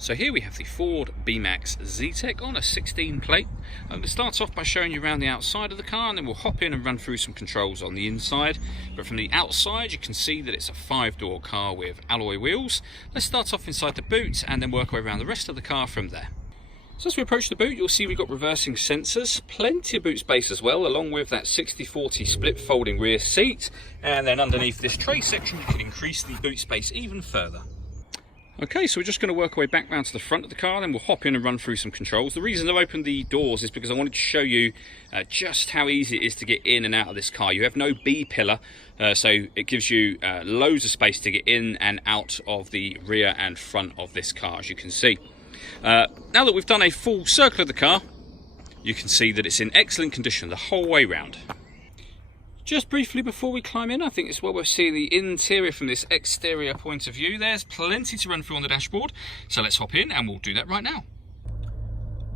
So here we have the Ford B-Max Z-Tech on a 16 plate. I'm going to start off by showing you around the outside of the car, and then we'll hop in and run through some controls on the inside. But from the outside you can see that it's a 5-door car with alloy wheels. Let's start off inside the boot and then work our way around the rest of the car from there. So as we approach the boot, you'll see we've got reversing sensors, plenty of boot space as well, along with that 60/40 split folding rear seat. And then underneath this tray section you can increase the boot space even further. Okay, so we're just going to work our way back round to the front of the car, then we'll hop in and run through some controls. The reason I've opened the doors is because I wanted to show you just how easy it is to get in and out of this car. You have no B-pillar, so it gives you loads of space to get in and out of the rear and front of this car, as you can see. Now that we've done a full circle of the car, you can see that it's in excellent condition the whole way round. Just briefly before we climb in, I think it's well worth seeing the interior from this exterior point of view. There's plenty to run through on the dashboard, so let's hop in and we'll do that right now.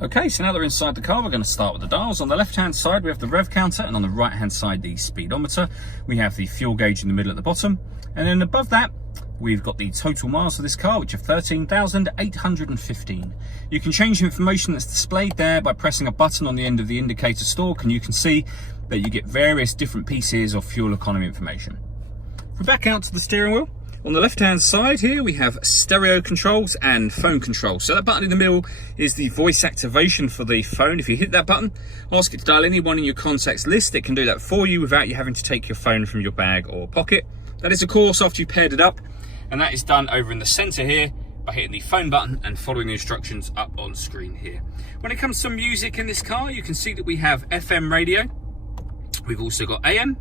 Okay, so now that we're inside the car, we're going to start with the dials. On the left-hand side, we have the rev counter, and on the right-hand side, the speedometer. We have the fuel gauge in the middle at the bottom, and then above that, we've got the total miles for this car, which are 13,815. You can change the information that's displayed there by pressing a button on the end of the indicator stalk, and you can see that you get various different pieces of fuel economy information. We're back out to the steering wheel. On the left-hand side here, we have stereo controls and phone controls. So that button in the middle is the voice activation for the phone. If you hit that button, ask it to dial anyone in your contacts list. It can do that for you without you having to take your phone from your bag or pocket. That is, of course, after you paired it up, and that is done over in the center here by hitting the phone button and following the instructions up on screen here. When it comes to music in this car, you can see that we have FM radio. We've also got AM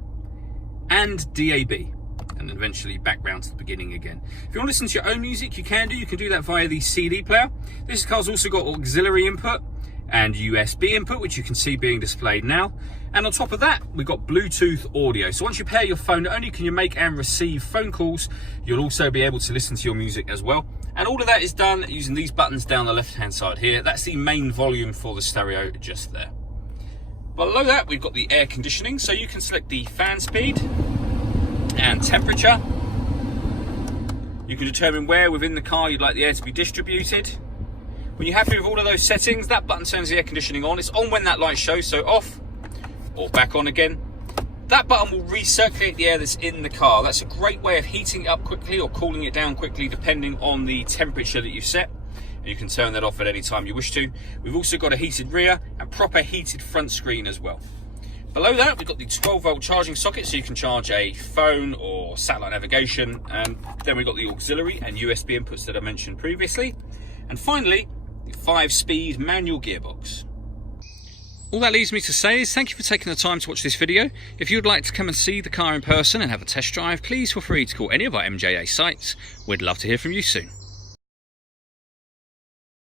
and DAB, and then eventually back round to the beginning again. If you want to listen to your own music, you can do that via the CD player. This car's also got auxiliary input and USB input, which you can see being displayed now. And on top of that, we've got Bluetooth audio. So once you pair your phone, not only can you make and receive phone calls, you'll also be able to listen to your music as well. And all of that is done using these buttons down the left-hand side here. That's the main volume for the stereo just there. Below that, we've got the air conditioning, so you can select the fan speed and temperature. You can determine where within the car you'd like the air to be distributed. When you're happy with all of those settings, that button turns the air conditioning on. It's on when that light shows, so off or back on again. That button will recirculate the air that's in the car. That's a great way of heating it up quickly or cooling it down quickly, depending on the temperature that you've set. You can turn that off at any time you wish to. We've also got a heated rear and proper heated front screen as well. Below that, we've got the 12-volt charging socket, so you can charge a phone or satellite navigation. And then we've got the auxiliary and USB inputs that I mentioned previously. And finally, the 5-speed manual gearbox. All that leaves me to say is thank you for taking the time to watch this video. If you'd like to come and see the car in person and have a test drive, please feel free to call any of our MJA sites. We'd love to hear from you soon.